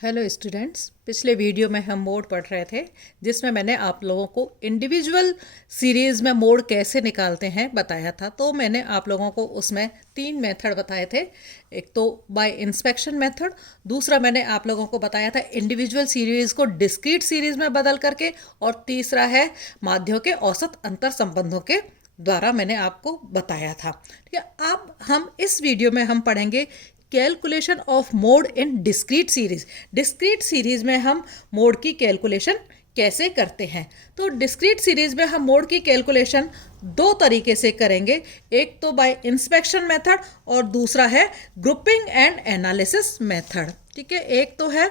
Hello students, पिछले video में हम मोड पढ़ रहे थे जिसमें मैंने आप लोगों को इंडिविजुअल सीरीज़ में मोड कैसे निकालते हैं बताया था। तो मैंने आप लोगों को उसमें 3 मेथड बताए थे। एक तो बाय इंस्पेक्शन मेथड, दूसरा मैंने आप लोगों को बताया था इंडिविजुअल सीरीज़ को डिस्क्रीट सीरीज़ में बदल करके, और तीसरा है माध्यों के औसत अंतर संबंधों के द्वारा मैंने आपको बताया था। ठीक है, अब हम इस वीडियो में हम पढ़ेंगे calculation of mode in discrete series. Discrete series में हम मोड की कैलकुलेशन कैसे करते हैं। तो डिस्क्रीट सीरीज में हम मोड की कैलकुलेशन 2 तरीके से करेंगे। एक तो बाय इंस्पेक्शन मेथड और दूसरा है ग्रुपिंग एंड एनालिसिस मेथड। ठीक है, एक तो है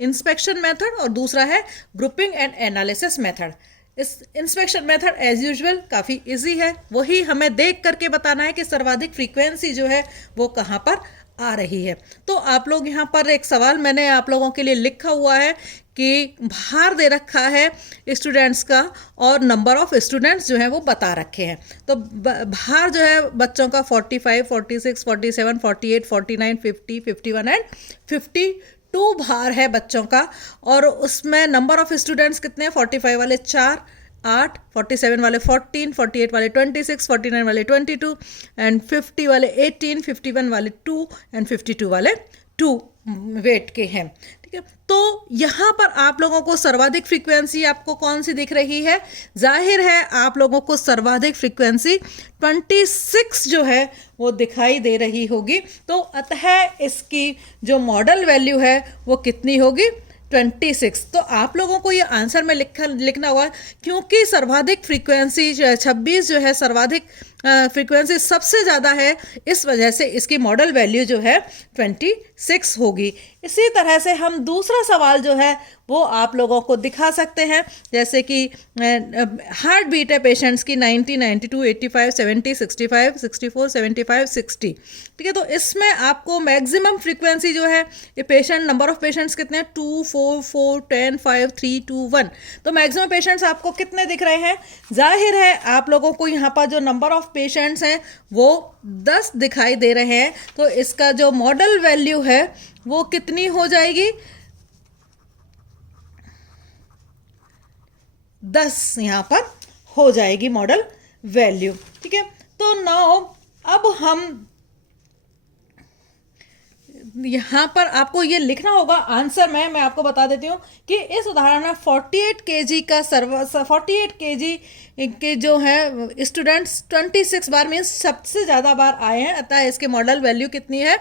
इंस्पेक्शन मेथड और दूसरा है ग्रुपिंग एंड एनालिसिस मेथड। इस इंस्पेक्शन मेथड एज यूजुअल काफ़ी इजी है, वही हमें देख करके बताना है कि सर्वाधिक फ्रीक्वेंसी जो है वो कहाँ पर आ रही है। तो आप लोग यहाँ पर एक सवाल मैंने आप लोगों के लिए लिखा हुआ है कि भार दे रखा है स्टूडेंट्स का और नंबर ऑफ स्टूडेंट्स जो हैं वो बता रखे हैं। तो भार जो है बच्चों का 45, 46, 47, 48, 49, 50, 51 एंड 52 भार है बच्चों का। और उसमें नंबर ऑफ स्टूडेंट्स कितने हैं? 45 वाले 4, 8, 47 वाले 14, 48 वाले 26, 49 वाले 22 एंड 50 वाले 18, 51 वाले 2 एंड 52 वाले 2 वेट के हैं। ठीक है, तो यहाँ पर आप लोगों को सर्वाधिक फ्रीक्वेंसी आपको कौन सी दिख रही है? जाहिर है आप लोगों को सर्वाधिक फ्रीक्वेंसी 26 जो है वो दिखाई दे रही होगी। तो अतः इसकी जो मॉडल वैल्यू है वो कितनी होगी? 26। तो आप लोगों को ये आंसर में लिखना होगा, क्योंकि सर्वाधिक फ्रीक्वेंसी 26 जो है सर्वाधिक फ्रीक्वेंसी सबसे ज़्यादा है, इस वजह से इसकी मॉडल वैल्यू जो है 26 होगी। इसी तरह से हम दूसरा सवाल जो है वो आप लोगों को दिखा सकते हैं, जैसे कि हार्ट बीट है पेशेंट्स की 90, 92, 85, 70, 65, 64, 75, 60। ठीक है, तो इसमें आपको मैक्सिमम फ्रीक्वेंसी जो है ये पेशेंट नंबर ऑफ पेशेंट्स कितने हैं? 2, 4, 4, 10, 5, 3, 2, 1। तो मैक्सिमम पेशेंट्स आपको कितने दिख रहे हैं? जाहिर है आप लोगों को यहाँ पर जो नंबर ऑफ पेशेंट्स हैं वो 10 दिखाई दे रहे हैं। तो इसका जो मॉडल वैल्यू है वो कितनी हो जाएगी? 10 यहाँ पर हो जाएगी मॉडल वैल्यू। ठीक है, तो नाउ अब हम यहाँ पर आपको ये लिखना होगा आंसर में, मैं आपको बता देती हूँ कि इस उदाहरण में 48 kg का 48 kg के जो है स्टूडेंट्स 26 बार मीन्स सबसे ज़्यादा बार आए हैं। अतः इसके मॉडल वैल्यू कितनी है?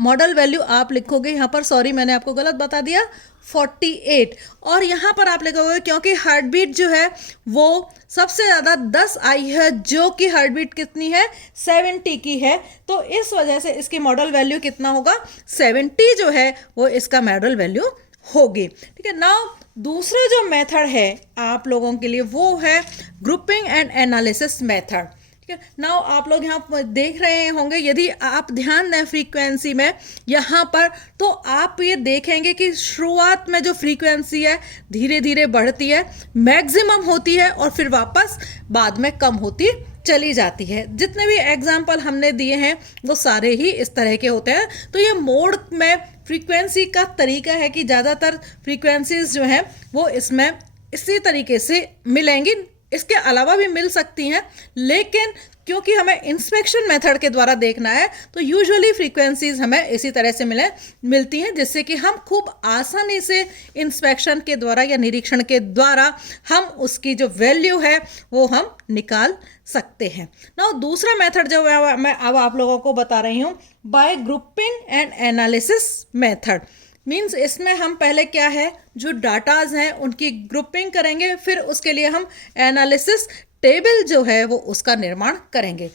मॉडल वैल्यू आप लिखोगे यहाँ पर, सॉरी मैंने आपको गलत बता दिया, 48। और यहाँ पर आप लिखोगे क्योंकि हार्ट बीट जो है वो सबसे ज़्यादा 10 आई है, जो कि हार्ट बीट कितनी है? 70 की है। तो इस वजह से इसकी मॉडल वैल्यू कितना होगा? 70 जो है वो इसका मॉडल वैल्यू होगी। ठीक है, नाउ दूसरा जो मेथड है आप लोगों के लिए वो है ग्रुपिंग एंड एनालिसिस मेथड। ठीक है, नाउ आप लोग यहाँ देख रहे होंगे, यदि आप ध्यान दें फ्रीक्वेंसी में यहाँ पर, तो आप ये देखेंगे कि शुरुआत में जो फ्रीक्वेंसी है धीरे धीरे बढ़ती है, मैक्सिमम होती है और फिर वापस बाद में कम होती चली जाती है। जितने भी एग्जाम्पल हमने दिए हैं वो सारे ही इस तरह के होते हैं। तो ये मोड में फ्रीक्वेंसी का तरीका है कि ज़्यादातर फ्रीक्वेंसीज जो हैं वो इसमें इसी तरीके से मिलेंगी, इसके अलावा भी मिल सकती हैं, लेकिन क्योंकि हमें इंस्पेक्शन मेथड के द्वारा देखना है तो यूजुअली फ्रीक्वेंसीज हमें इसी तरह से मिलती हैं, जिससे कि हम खूब आसानी से इंस्पेक्शन के द्वारा या निरीक्षण के द्वारा हम उसकी जो वैल्यू है वो हम निकाल सकते हैं। ना दूसरा मेथड जो मैं अब आप लोगों को बता रही हूँ, bye grouping and analysis method. Means इसमें हम पहले क्या है, जो डाटाज हैं उनकी ग्रुपिंग करेंगे, फिर उसके लिए हम एनालिसिस टेबल जो है वो उसका निर्माण करेंगे।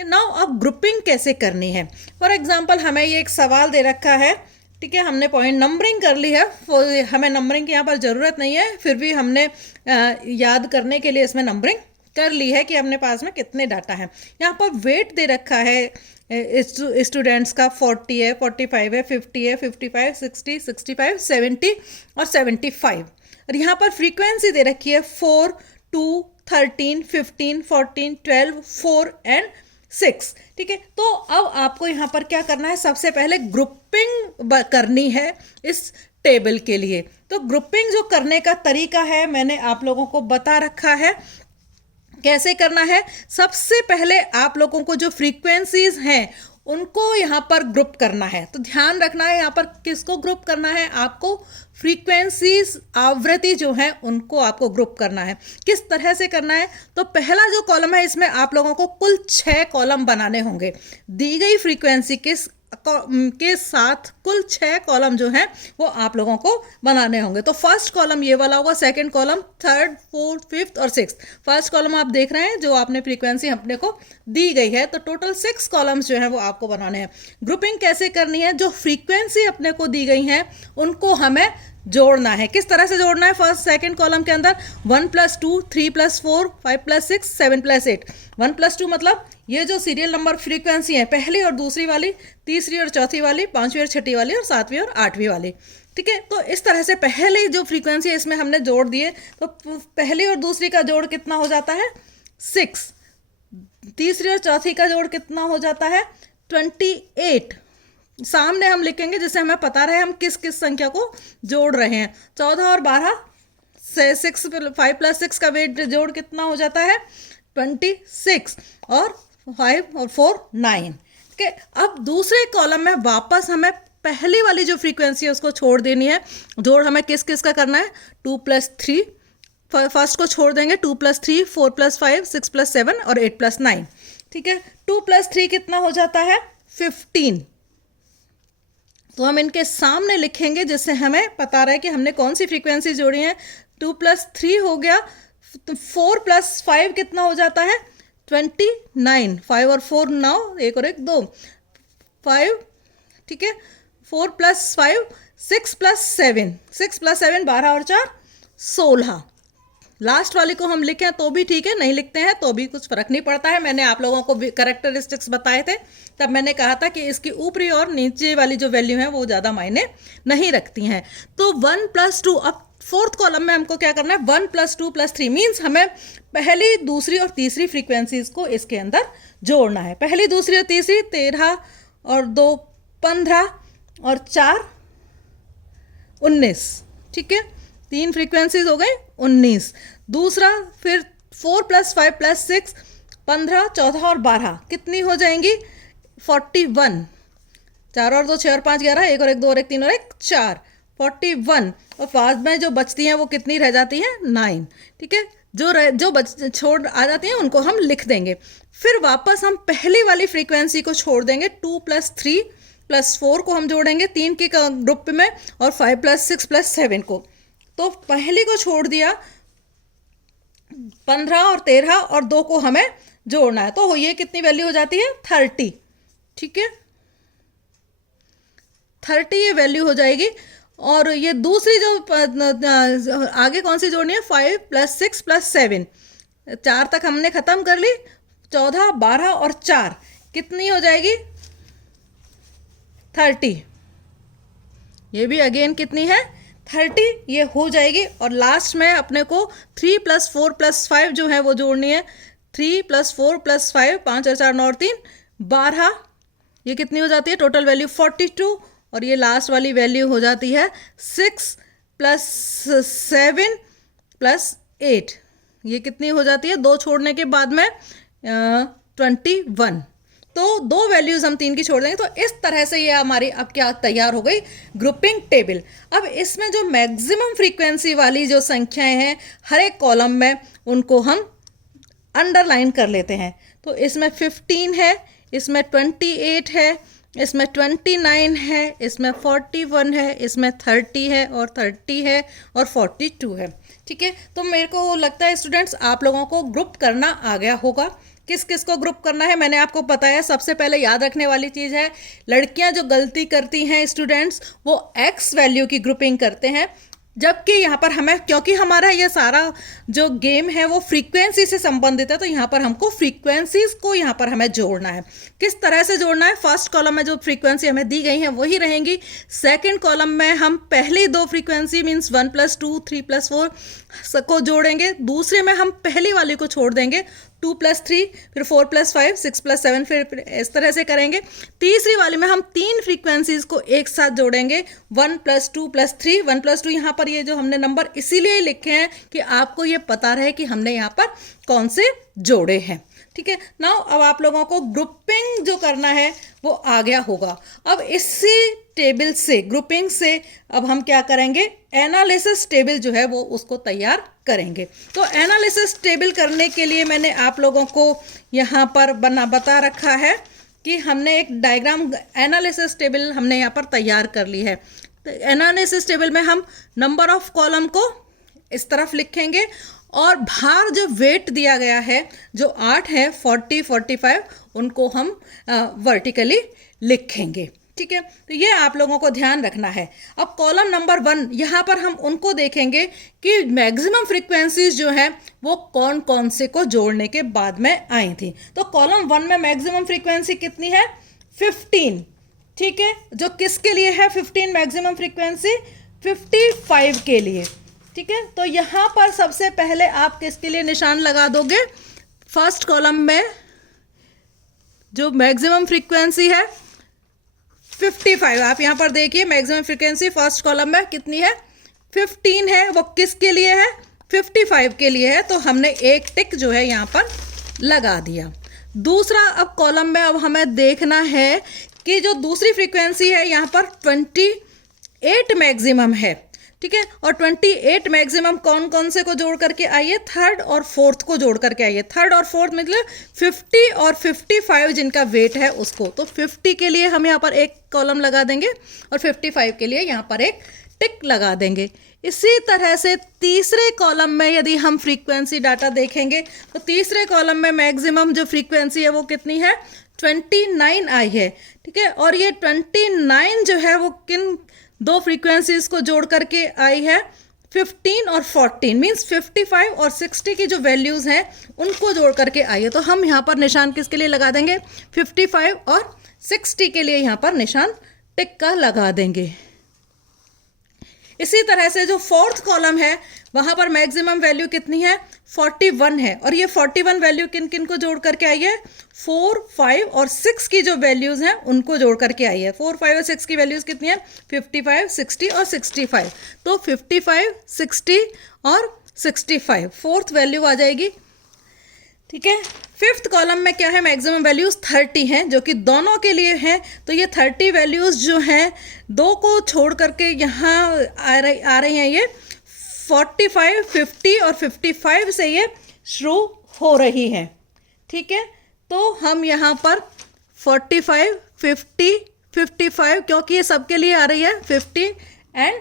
नाउ अब ग्रुपिंग कैसे करनी है? फॉर एग्जांपल हमें ये एक सवाल दे रखा है। ठीक है, हमने पॉइंट नंबरिंग कर ली है, हमें नंबरिंग की यहाँ पर ज़रूरत नहीं है, फिर भी हमने याद करने के लिए इसमें नंबरिंग कर ली है कि अपने पास में कितने डाटा हैं। यहाँ पर वेट दे रखा है स्टूडेंट्स का 40 है, 45 है, 50 है, 55, 60, 65, 70 और 75। और यहाँ पर फ्रीक्वेंसी दे रखी है 4, 2, 13, 15, 14, 12, 4 एंड 6। ठीक है, तो अब आपको यहाँ पर क्या करना है, सबसे पहले ग्रुपिंग करनी है इस टेबल के लिए। तो ग्रुपिंग जो करने का तरीका है मैंने आप लोगों को बता रखा है कैसे करना है। सबसे पहले आप लोगों को जो फ्रीक्वेंसीज हैं उनको यहाँ पर ग्रुप करना है। तो ध्यान रखना है यहाँ पर किसको ग्रुप करना है, आपको फ्रीक्वेंसीज आवृत्ति जो है उनको आपको ग्रुप करना है। किस तरह से करना है, तो पहला जो कॉलम है इसमें आप लोगों को कुल 6 कॉलम बनाने होंगे। दी गई फ्रीक्वेंसी के साथ कुल 6 कॉलम जो हैं वो आप लोगों को बनाने होंगे। तो फर्स्ट कॉलम ये वाला होगा, second column, third, fourth, fifth और सिक्स्थ। फर्स्ट कॉलम आप देख रहे हैं जो आपने फ्रीक्वेंसी अपने को दी गई है, तो टोटल 6 कॉलम्स जो हैं वो आपको बनाने हैं। ग्रुपिंग कैसे करनी है, जो फ्रीक्वेंसी अपने को दी गई है उनको हमें जोड़ना है। किस तरह से जोड़ना है, फर्स्ट सेकंड कॉलम के अंदर 1 + 2, 3 + 4, 5 + 6, 7 + 8। 1 + 2 मतलब ये जो सीरियल नंबर फ्रीक्वेंसी है, पहली और दूसरी वाली, तीसरी और चौथी वाली, पांचवी और छठी वाली और सातवीं और आठवीं वाली। ठीक है, तो इस तरह से पहले जो फ्रीक्वेंसी है इसमें हमने जोड़ दिए, तो पहली और दूसरी का जोड़ कितना हो जाता है 6, तीसरी और चौथी का जोड़ कितना हो जाता है 28। सामने हम लिखेंगे जिससे हमें पता रहे हम किस किस संख्या को जोड़ रहे हैं। 14 और 12 से 6, 5 + 6 का वेट जोड़ कितना हो जाता है 26, और 5 और 4 9। ठीक है, अब दूसरे कॉलम में वापस हमें पहली वाली जो फ्रीक्वेंसी है उसको छोड़ देनी है। जोड़ हमें किस किस का करना है, 2 + 3, फर्स्ट को छोड़ देंगे, 2 + 3, 4 + 5, 6 + 7 और 8 + 9। ठीक है, 2 + 3 कितना हो जाता है 15। तो हम इनके सामने लिखेंगे जिससे हमें पता रहे कि हमने कौन सी फ्रीक्वेंसी जोड़ी है। 2 + 3 हो गया, तो 4 + 5 कितना हो जाता है 29। 5 और 4 9, 1 और 1 2, 5। ठीक है, 4 + 5 6 + 7, 6 + 7 12 और 4 16। लास्ट वाली को हम लिखें तो भी ठीक है, नहीं लिखते हैं तो भी कुछ फर्क नहीं पड़ता है। मैंने आप लोगों को कैरेक्टरिस्टिक्स बताए थे, तब मैंने कहा था कि इसकी ऊपरी और नीचे वाली जो वैल्यू है वो ज़्यादा मायने नहीं रखती हैं। तो 1 + 2, अब फोर्थ कॉलम में हमको क्या करना है, 1 + 2 + 3 मीन्स हमें पहली, दूसरी और तीसरी फ्रीक्वेंसीज को इसके अंदर जोड़ना है। पहली, दूसरी और तीसरी 13 और 2 15 और 4 19। ठीक है, 3 फ्रीक्वेंसीज हो गई 19। दूसरा फिर 4 + 5 + 6 15, 14 और 12 कितनी हो जाएंगी 41। 4 और 2 6 और 5 11, 1 और 1 2 और 1 3 और 1 4, 41। और बाद में जो बचती हैं वो कितनी रह जाती हैं 9। ठीक है, जो छोड़ आ जाती हैं उनको हम लिख देंगे। फिर वापस हम पहली वाली फ्रीक्वेंसी को छोड़ देंगे, 2 + 3 + 4 को हम जोड़ेंगे 3 के ग्रुप में, और 5 + 6 + 7 को। तो पहली को छोड़ दिया, 15 और 13 और 2 को हमें जोड़ना है, तो ये कितनी वैल्यू हो जाती है 30। ठीक है, 30 ये वैल्यू हो जाएगी। और ये दूसरी जो आगे कौन सी जोड़नी है, 5 + 6 + 7, 4 तक हमने खत्म कर ली। 14 12 और 4 कितनी हो जाएगी 30। ये भी अगेन कितनी है 30, ये हो जाएगी। और लास्ट में अपने को 3 + 4 + 5 जो है वो जोड़नी है। 3 + 4 + 5, 5 और 4 9 और 3 12, ये कितनी हो जाती है टोटल वैल्यू 42। और ये लास्ट वाली वैल्यू हो जाती है 6 + 7 + 8, ये कितनी हो जाती है 2 छोड़ने के बाद में 21। तो 2 वैल्यूज़ हम 3 की छोड़ देंगे। तो इस तरह से ये हमारी अब क्या तैयार हो गई ग्रुपिंग टेबल। अब इसमें जो मैक्सिमम फ्रीक्वेंसी वाली जो संख्याएं हैं हर एक कॉलम में उनको हम अंडरलाइन कर लेते हैं। तो इसमें 15 है, इसमें 28 है, इसमें 29 है, इसमें 41 है, इसमें 30 है और 30 है और 42 है। ठीक है, तो मेरे को लगता है स्टूडेंट्स आप लोगों को ग्रुप करना आ गया होगा। किस किस को ग्रुप करना है मैंने आपको बताया। सबसे पहले याद रखने वाली चीज़ है, लड़कियां जो गलती करती हैं स्टूडेंट्स वो एक्स वैल्यू की ग्रुपिंग करते हैं, जबकि यहाँ पर हमें, क्योंकि हमारा ये सारा जो गेम है वो फ्रीक्वेंसी से संबंधित है, तो यहाँ पर हमको फ्रीक्वेंसीज को यहाँ पर हमें जोड़ना है। किस तरह से जोड़ना है, फर्स्ट कॉलम में जो फ्रीक्वेंसी हमें दी गई है वही रहेंगी। सेकंड कॉलम में हम पहली 2 फ्रीक्वेंसी मीन्स 1 + 2 3 + 4 को जोड़ेंगे। दूसरे में हम पहली वाली को छोड़ देंगे, 2+3, फिर 4+5, 6+7, फिर इस तरह से करेंगे। तीसरी वाली में हम 3 फ्रीक्वेंसीज को एक साथ जोड़ेंगे, 1+2+3, 1+2। यहाँ पर ये जो हमने नंबर इसीलिए लिखे हैं कि आपको ये पता रहे कि हमने यहाँ पर कौन से जोड़े हैं। ठीक है, नाउ अब आप लोगों को ग्रुपिंग जो करना है वो आ गया होगा। अब इसी टेबल से, ग्रुपिंग से अब हम क्या करेंगे, एनालिसिस टेबल जो है वो उसको तैयार करेंगे। तो एनालिसिस टेबल करने के लिए मैंने आप लोगों को यहाँ पर बता रखा है कि हमने एक डायग्राम, एनालिसिस टेबल हमने यहाँ पर तैयार कर ली है। तो एनालिसिस टेबल में हम नंबर ऑफ कॉलम को इस तरफ लिखेंगे और भार जो वेट दिया गया है जो 8 है, 40, 45, उनको हम वर्टिकली लिखेंगे। ठीक है, तो ये आप लोगों को ध्यान रखना है। अब कॉलम नंबर 1, यहाँ पर हम उनको देखेंगे कि मैक्सिमम फ्रीक्वेंसीज जो है वो कौन कौन से को जोड़ने के बाद में आई थी। तो कॉलम 1 में मैक्सिमम फ्रीक्वेंसी कितनी है, 15। ठीक है, जो किसके लिए है 15 मैक्सिमम फ्रीक्वेंसी, 55 के लिए। ठीक है, तो यहाँ पर सबसे पहले आप किसके लिए निशान लगा दोगे, फर्स्ट कॉलम में जो मैक्सिमम फ्रीक्वेंसी है 55, आप यहाँ पर देखिए मैक्सिमम फ्रीक्वेंसी फर्स्ट कॉलम में कितनी है, 15 है। वो किसके लिए है, 55 के लिए है, तो हमने एक टिक जो है यहाँ पर लगा दिया। दूसरा, अब कॉलम में अब हमें देखना है कि जो दूसरी फ्रीक्वेंसी है यहाँ पर 28 मैक्सिमम है। ठीक है, और 28 मैक्सिमम कौन कौन से को जोड़ करके आई है, थर्ड और फोर्थ को जोड़ करके आई है। थर्ड और फोर्थ मतलब 50 और 55 जिनका वेट है उसको, तो 50 के लिए हम यहाँ पर एक कॉलम लगा देंगे और 55 के लिए यहाँ पर एक टिक लगा देंगे। इसी तरह से तीसरे कॉलम में यदि हम फ्रीक्वेंसी डाटा देखेंगे तो तीसरे कॉलम में मैक्सिमम जो फ्रीक्वेंसी है वो कितनी है, 29 आई है। ठीक है, और ये 29 जो है वो किन दो फ्रीक्वेंसीज को जोड़ करके आई है, 15 और 14, मीन्स 55 और 60 की जो वैल्यूज़ हैं उनको जोड़ करके आई है। तो हम यहाँ पर निशान किसके लिए लगा देंगे, 55 और 60 के लिए यहाँ पर निशान टिक का लगा देंगे। इसी तरह से जो फोर्थ कॉलम है वहाँ पर मैक्सिमम वैल्यू कितनी है, 41 है, और ये 41 वैल्यू किन किन को जोड़ करके आई है, 4, 5 और 6 की जो वैल्यूज़ हैं उनको जोड़ करके आई है। 4, 5 और 6 की वैल्यूज़ कितनी है, 55, 60 और 65। तो 55, 60 और 65 फोर्थ वैल्यू आ जाएगी। ठीक है, फिफ्थ कॉलम में क्या है, मैक्सिमम वैल्यूज़ 30 हैं जो कि दोनों के लिए हैं। तो ये 30 वैल्यूज़ जो हैं दो को छोड़ करके यहाँ आ रही हैं, ये 45, 50 और 55 से ये शुरू हो रही हैं। ठीक है, तो हम यहाँ पर 45, 50, 55 क्योंकि ये सबके लिए आ रही है 50, एंड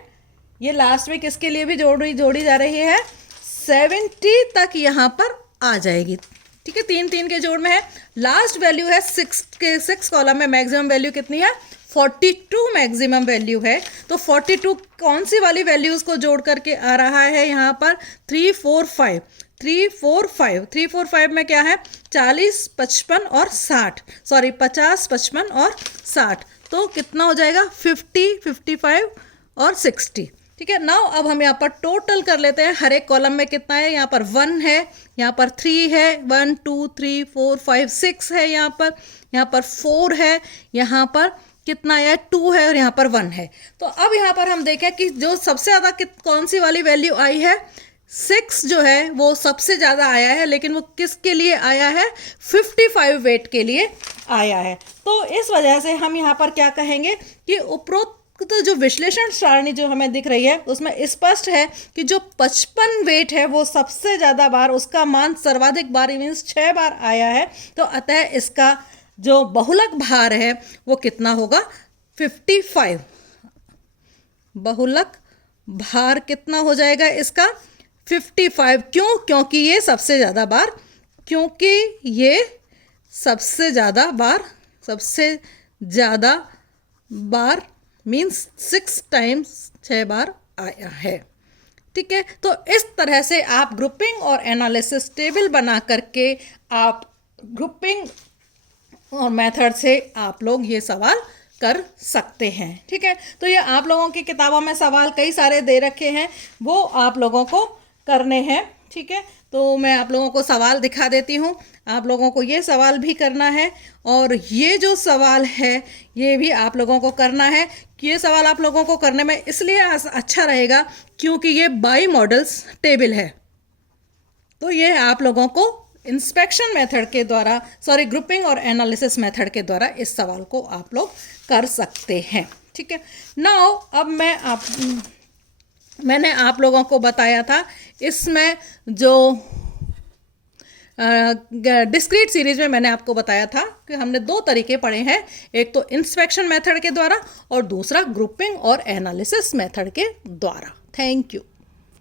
ये लास्ट में किसके लिए भी जोड़ी जा रही है, 70 तक यहाँ पर आ जाएगी। ठीक है, 3 के जोड़ में है। लास्ट वैल्यू है 6 कॉलम में मैक्सिमम वैल्यू कितनी है, 42 मैक्सिमम वैल्यू है। तो 42 कौन सी वाली वैल्यूज़ को जोड़ करके आ रहा है यहाँ पर, 3, 4, 5, 3, 4, 5, 3, 4, 5 में क्या है, 40, 55 और 60, सॉरी 50, 55 और 60। तो कितना हो जाएगा, 50, 55 और 60। ठीक है, नाउ अब हम यहाँ पर टोटल कर लेते हैं, हर एक कॉलम में कितना है, यहाँ पर 1 है, यहाँ पर 3 है, 1, 2, 3, 4, 5, 6 है, यहाँ पर 4 है, यहाँ पर कितना है, 2 है, और यहाँ पर 1 है। तो अब यहाँ पर हम देखें कि जो सबसे ज़्यादा कौन सी वाली वैल्यू आई है, 6 जो है वो सबसे ज़्यादा आया है, लेकिन वो किसके लिए आया है, 55 वेट के लिए आया है। तो इस वजह से हम यहाँ पर क्या कहेंगे कि उपरोक्त तो जो विश्लेषण सारणी जो हमें दिख रही है उसमें स्पष्ट है कि जो 55 वेट है वो सबसे ज़्यादा बार, उसका मान सर्वाधिक बार मीन्स 6 बार आया है। तो अतः इसका जो बहुलक भार है वो कितना होगा, 55। बहुलक भार कितना हो जाएगा इसका, 55। क्यों, क्योंकि ये सबसे ज़्यादा बार, क्योंकि ये सबसे ज़्यादा बार मीन्स 6 टाइम्स 6 बार आया है। ठीक है, तो इस तरह से आप ग्रुपिंग और एनालिसिस टेबल बना करके आप ग्रुपिंग और मेथड से आप लोग ये सवाल कर सकते हैं। ठीक है, तो ये आप लोगों की किताबों में सवाल कई सारे दे रखे हैं, वो आप लोगों को करने हैं। ठीक है, तो मैं आप लोगों को सवाल दिखा देती हूँ। आप लोगों को ये सवाल भी करना है और ये जो सवाल है ये भी आप लोगों को करना है। ये सवाल आप लोगों को करने में इसलिए अच्छा रहेगा क्योंकि ये बाई मॉडल्स टेबल है। तो ये आप लोगों को इंस्पेक्शन मेथड के द्वारा, सॉरी, ग्रुपिंग और एनालिसिस मेथड के द्वारा इस सवाल को आप लोग कर सकते हैं। ठीक है, नाउ अब मैंने आप लोगों को बताया था इसमें जो डिस्क्रीट सीरीज में मैंने आपको बताया था कि हमने दो तरीके पढ़े हैं, एक तो इंस्पेक्शन मेथड के द्वारा और दूसरा ग्रुपिंग और एनालिसिस मेथड के द्वारा। Thank you.